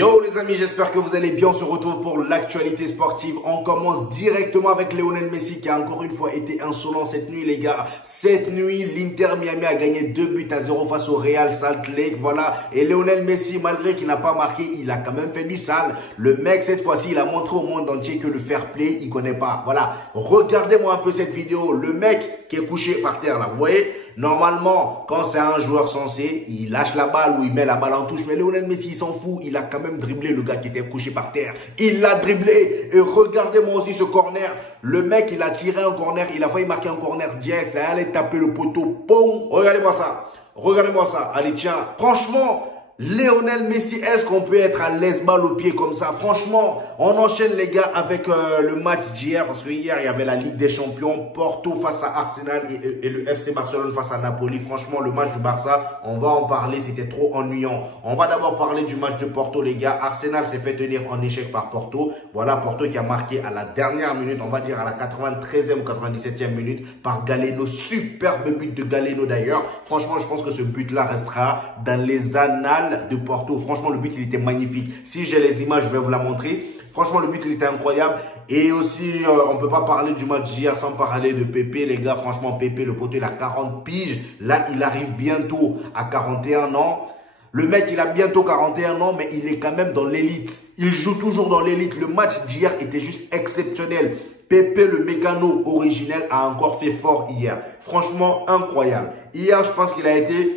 Yo les amis, j'espère que vous allez bien. On se retrouve pour l'actualité sportive. On commence directement avec Lionel Messi qui a encore une fois été insolent cette nuit les gars. Cette nuit, l'Inter Miami a gagné 2-0 face au Real Salt Lake. Voilà. Et Lionel Messi, malgré qu'il n'a pas marqué, il a quand même fait du sale. Le mec, cette fois-ci, il a montré au monde entier que le fair play, il connaît pas. Voilà. Regardez-moi un peu cette vidéo. Le mec qui est couché par terre là, vous voyez? Normalement, quand c'est un joueur censé, il lâche la balle ou il met la balle en touche. Mais Lionel Messi, il s'en fout. Il a quand même dribblé le gars qui était couché par terre. Il l'a dribblé. Et regardez-moi aussi ce corner. Le mec, il a tiré un corner. Il a failli marquer un corner direct. Ça allait taper le poteau. Pong. Regardez-moi ça. Regardez-moi ça. Allez, tiens. Franchement, Lionel Messi, est-ce qu'on peut être à l'aise balle au pied comme ça? Franchement, on enchaîne les gars avec le match d'hier. Parce que hier, il y avait la Ligue des Champions. Porto face à Arsenal et le FC Barcelone face à Napoli. Franchement, le match du Barça, on va en parler. C'était trop ennuyant. On va d'abord parler du match de Porto, les gars. Arsenal s'est fait tenir en échec par Porto. Voilà, Porto qui a marqué à la dernière minute, on va dire à la 93e ou 97e minute par Galeno. Superbe but de Galeno d'ailleurs. Franchement, je pense que ce but-là restera dans les annales de Porto. Franchement, le but, il était magnifique. Si j'ai les images, je vais vous la montrer. Franchement, le but, il était incroyable. Et aussi, on ne peut pas parler du match d'hier sans parler de Pepe, les gars. Franchement, Pepe, le poteau, il a 40 piges. Là, il arrive bientôt à 41 ans. Le mec, il a bientôt 41 ans, mais il est quand même dans l'élite. Il joue toujours dans l'élite. Le match d'hier était juste exceptionnel. Pepe, le mécano originel, a encore fait fort hier. Franchement, incroyable. Hier, je pense qu'il a été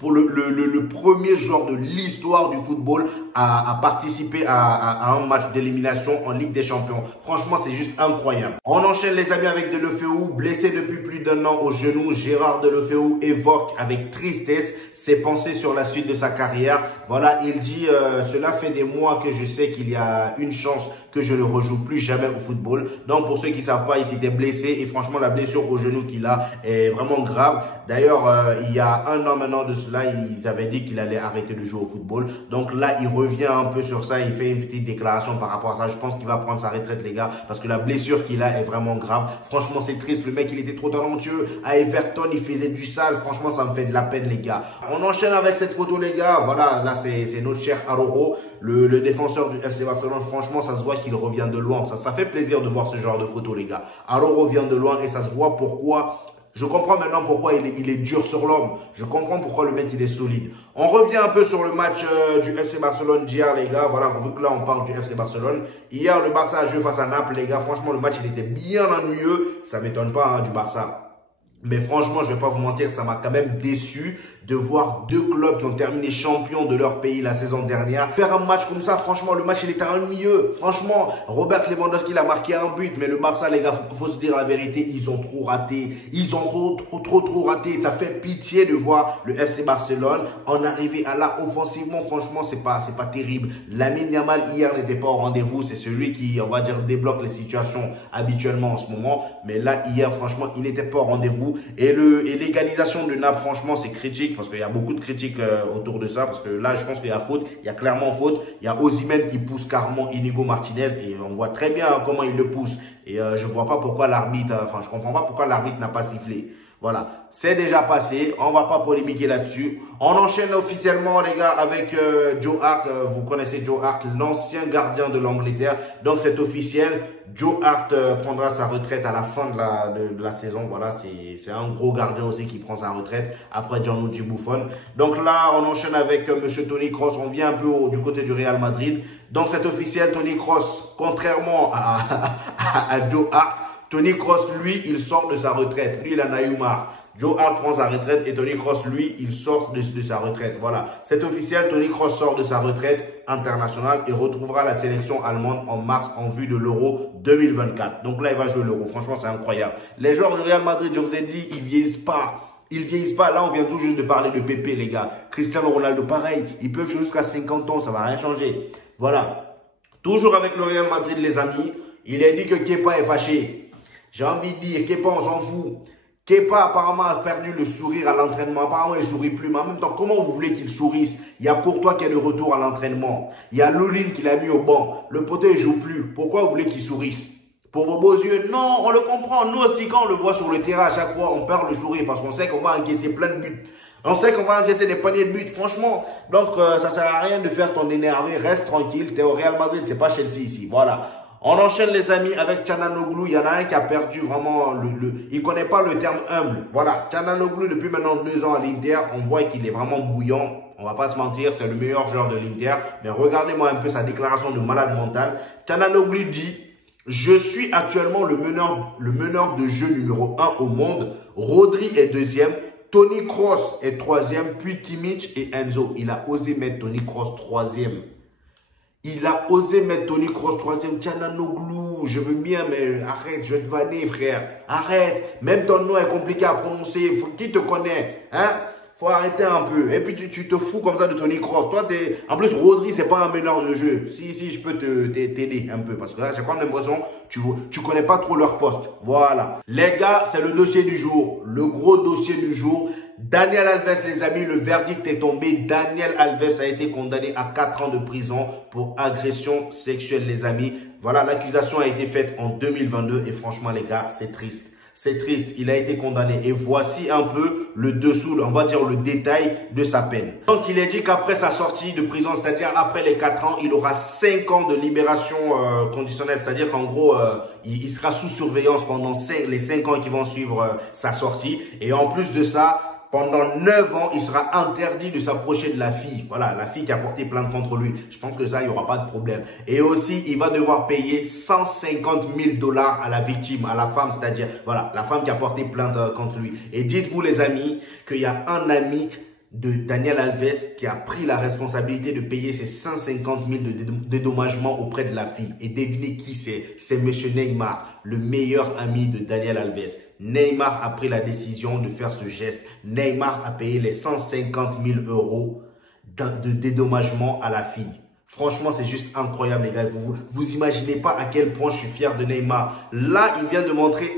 pour le premier joueur de l'histoire du football à participer à un match d'élimination en Ligue des Champions. Franchement, c'est juste incroyable. On enchaîne les amis avec Deulofeu, blessé depuis plus d'un an au genou. Gérard Deulofeu évoque avec tristesse ses pensées sur la suite de sa carrière. Voilà, il dit cela fait des mois que je sais qu'il y a une chance que je ne rejoue plus jamais au football. Donc pour ceux qui ne savent pas, il s'était blessé et franchement la blessure au genou qu'il a est vraiment grave. D'ailleurs, il y a un an maintenant de cela, il avait dit qu'il allait arrêter de jouer au football. Donc là, il revient un peu sur ça, il fait une petite déclaration par rapport à ça. Je pense qu'il va prendre sa retraite les gars, parce que la blessure qu'il a est vraiment grave. Franchement, c'est triste, le mec il était trop talentueux. À Everton, il faisait du sale. Franchement, ça me fait de la peine les gars. On enchaîne avec cette photo les gars. Voilà, là c'est notre cher Araujo, le défenseur du FC Barcelone. Franchement, ça se voit qu'il revient de loin. Ça fait plaisir de voir ce genre de photo les gars. Araujo revient de loin et ça se voit pourquoi. Je comprends maintenant pourquoi il est dur sur l'homme. Je comprends pourquoi le mec il est solide. On revient un peu sur le match du FC Barcelone d'hier les gars. Voilà, vu que là on parle du FC Barcelone. Hier le Barça a joué face à Naples les gars. Franchement le match il était bien ennuyeux. Ça m'étonne pas hein, du Barça. Mais franchement, je vais pas vous mentir, ça m'a quand même déçu de voir deux clubs qui ont terminé champions de leur pays la saison dernière faire un match comme ça. Franchement, le match, il était ennuyeux. Franchement, Robert Lewandowski, il a marqué un but. Mais le Barça, les gars, faut se dire la vérité, ils ont trop raté. Ils ont trop raté. Ça fait pitié de voir le FC Barcelone en arriver à là. Offensivement, franchement, c'est pas terrible. Lamine Yamal, hier, n'était pas au rendez-vous. C'est celui qui, on va dire, débloque les situations habituellement en ce moment. Mais là, hier, franchement, il n'était pas au rendez-vous. Et l'égalisation de Naples, franchement, c'est critique parce qu'il y a beaucoup de critiques autour de ça. Parce que là, je pense qu'il y a faute. Il y a clairement faute. Il y a Osimhen qui pousse carrément Inigo Martinez et on voit très bien comment il le pousse. Et je vois pas pourquoi l'arbitre, je comprends pas pourquoi l'arbitre n'a pas sifflé. Voilà, c'est déjà passé, on va pas polémiquer là-dessus. On enchaîne officiellement les gars avec Joe Hart. Vous connaissez Joe Hart, l'ancien gardien de l'Angleterre. Donc c'est officiel, Joe Hart prendra sa retraite à la fin de la saison. Voilà, c'est un gros gardien aussi qui prend sa retraite après Gianluigi Buffon. Donc là, on enchaîne avec monsieur Toni Kroos. On vient un peu du côté du Real Madrid. Donc c'est officiel, Toni Kroos, contrairement à Joe Hart, Toni Kroos, lui, il sort de sa retraite. Lui, il en a eu marre. Joe Hart prend sa retraite et Toni Kroos, lui, il sort de sa retraite. Voilà. C'est officiel, Toni Kroos sort de sa retraite internationale et retrouvera la sélection allemande en mars en vue de l'Euro 2024. Donc là, il va jouer l'Euro. Franchement, c'est incroyable. Les joueurs du Real Madrid, je vous ai dit, ils vieillissent pas. Ils vieillissent pas. Là, on vient tout juste de parler de Pepe, les gars. Cristiano Ronaldo, pareil. Ils peuvent jouer jusqu'à 50 ans. Ça va rien changer. Voilà. Toujours avec le Real Madrid, les amis. Il a dit que Kepa est fâché. J'ai envie de dire, Kepa, on s'en fout. Kepa, apparemment, a perdu le sourire à l'entraînement. Apparemment, il ne sourit plus. Mais en même temps, comment vous voulez qu'il sourisse? Il y a Courtois qui est de retour à l'entraînement. Il y a Lunin qui l'a mis au banc. Le poteau, il ne joue plus. Pourquoi vous voulez qu'il sourisse? Pour vos beaux yeux? Non, on le comprend. Nous aussi, quand on le voit sur le terrain, à chaque fois, on perd le sourire parce qu'on sait qu'on va encaisser plein de buts. On sait qu'on va encaisser des paniers de buts, franchement. Donc, ça sert à rien de faire ton énervé. Reste tranquille. Tu es au Real Madrid, c'est pas Chelsea ici. Voilà. On enchaîne les amis avec Çalhanoğlu. Il y en a un qui a perdu vraiment il connaît pas le terme humble. Voilà. Çalhanoğlu, depuis maintenant 2 ans à l'Inter, on voit qu'il est vraiment bouillant. On va pas se mentir, c'est le meilleur joueur de l'Inter. Mais regardez-moi un peu sa déclaration de malade mental. Çalhanoğlu dit: je suis actuellement le meneur de jeu numéro 1 au monde. Rodri est deuxième. Toni Kroos est troisième. Puis Kimmich et Enzo. Il a osé mettre Toni Kroos troisième. Il a osé mettre Toni Kroos troisième. Çalhanoğlu, je veux bien, mais arrête, je vais te vanner, frère. Arrête. Même ton nom est compliqué à prononcer. Qui te connaît? Hein? Faut arrêter un peu. Et puis, tu te fous comme ça de Toni Kroos. Toi, en plus, Rodri, c'est pas un meneur de jeu. Si, je peux t'aider un peu. Parce que là, j'ai pas l'impression, tu connais pas trop leur poste. Voilà. Les gars, c'est le dossier du jour. Le gros dossier du jour. Daniel Alves, les amis, le verdict est tombé. Daniel Alves a été condamné à 4 ans de prison pour agression sexuelle, les amis. Voilà, l'accusation a été faite en 2022. Et franchement, les gars, c'est triste. C'est triste, il a été condamné. Et voici un peu le dessous, on va dire le détail de sa peine. Donc, il est dit qu'après sa sortie de prison, c'est-à-dire après les 4 ans, il aura 5 ans de libération conditionnelle. C'est-à-dire qu'en gros, il sera sous surveillance pendant les 5 ans qui vont suivre sa sortie. Et en plus de ça, pendant 9 ans, il sera interdit de s'approcher de la fille. Voilà, la fille qui a porté plainte contre lui. Je pense que ça, il n'y aura pas de problème. Et aussi, il va devoir payer 150 000 $ à la victime, à la femme, c'est-à-dire, voilà, la femme qui a porté plainte contre lui. Et dites-vous, les amis, qu'il y a un ami de Daniel Alves qui a pris la responsabilité de payer ces 150 000 de dédommagement auprès de la fille. Et devinez qui c'est? C'est monsieur Neymar, le meilleur ami de Daniel Alves. Neymar a pris la décision de faire ce geste. Neymar a payé les 150 000 € de dédommagement à la fille. Franchement, c'est juste incroyable, les gars. Vous imaginez pas à quel point je suis fier de Neymar. Là, il vient de montrer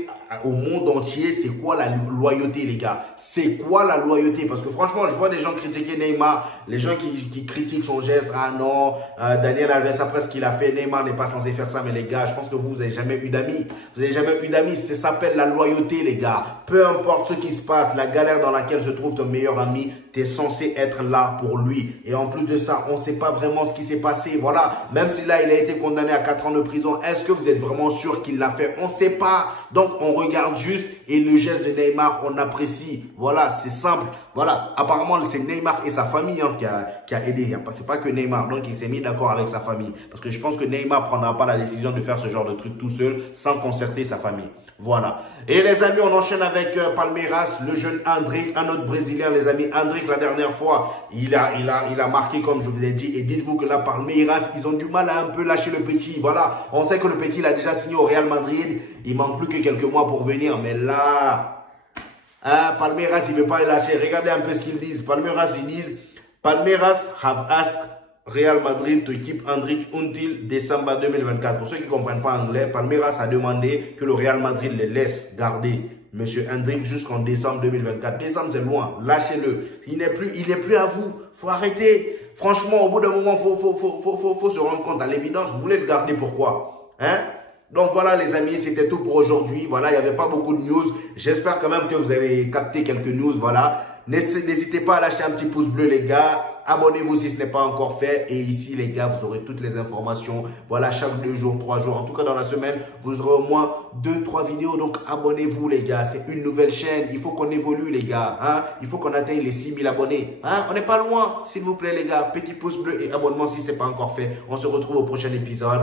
au monde entier c'est quoi la loyauté, les gars. C'est quoi la loyauté? Parce que franchement, je vois des gens critiquer Neymar, les gens qui critiquent son geste. Ah non, Daniel Alves, après ce qu'il a fait, Neymar n'est pas censé faire ça. Mais les gars, je pense que vous n'avez jamais eu d'amis. Vous n'avez jamais eu d'amis. Ça s'appelle la loyauté, les gars. Peu importe ce qui se passe, la galère dans laquelle se trouve ton meilleur ami, tu es censé être là pour lui. Et en plus de ça, on ne sait pas vraiment ce qui s'est passé. Voilà, même si là, il a été condamné à 4 ans de prison, est-ce que vous êtes vraiment sûr qu'il l'a fait? On ne sait pas. Donc, on regarde juste et le geste de Neymar, on apprécie. Voilà, c'est simple. Voilà, apparemment, c'est Neymar et sa famille qui a aidé. C'est pas que Neymar. Donc, il s'est mis d'accord avec sa famille. Parce que je pense que Neymar ne prendra pas la décision de faire ce genre de truc tout seul sans concerter sa famille. Voilà. Et les amis, on enchaîne avec Palmeiras, le jeune Endrick, un autre Brésilien, les amis. Endrick, la dernière fois, il a marqué, comme je vous ai dit. Et dites-vous que là, Palmeiras, ils ont du mal à un peu lâcher le petit. Voilà, on sait que le petit, il a déjà signé au Real Madrid. Il manque plus que quelques mois pour venir. Mais là, hein, Palmeiras, il ne veut pas les lâcher. Regardez un peu ce qu'ils disent. Palmeiras, ils disent, Palmeiras have asked Real Madrid to keep Endrick until December 2024. Pour ceux qui ne comprennent pas anglais, Palmeiras a demandé que le Real Madrid les laisse garder Monsieur Endrick jusqu'en décembre 2024. Décembre, c'est loin. Lâchez-le. Il n'est plus à vous. Faut arrêter. Franchement, au bout d'un moment, faut se rendre compte à l'évidence. Vous voulez le garder pourquoi? Hein? Donc voilà les amis, c'était tout pour aujourd'hui. Voilà, il n'y avait pas beaucoup de news. J'espère quand même que vous avez capté quelques news. Voilà. N'hésitez pas à lâcher un petit pouce bleu les gars. Abonnez-vous si ce n'est pas encore fait. Et ici les gars, vous aurez toutes les informations. Voilà, chaque 2 jours, 3 jours. En tout cas dans la semaine, vous aurez au moins 2-3 vidéos. Donc abonnez-vous les gars. C'est une nouvelle chaîne. Il faut qu'on évolue les gars. Hein? Il faut qu'on atteigne les 6000 abonnés. Hein? On n'est pas loin. S'il vous plaît les gars, petit pouce bleu et abonnement si ce n'est pas encore fait. On se retrouve au prochain épisode.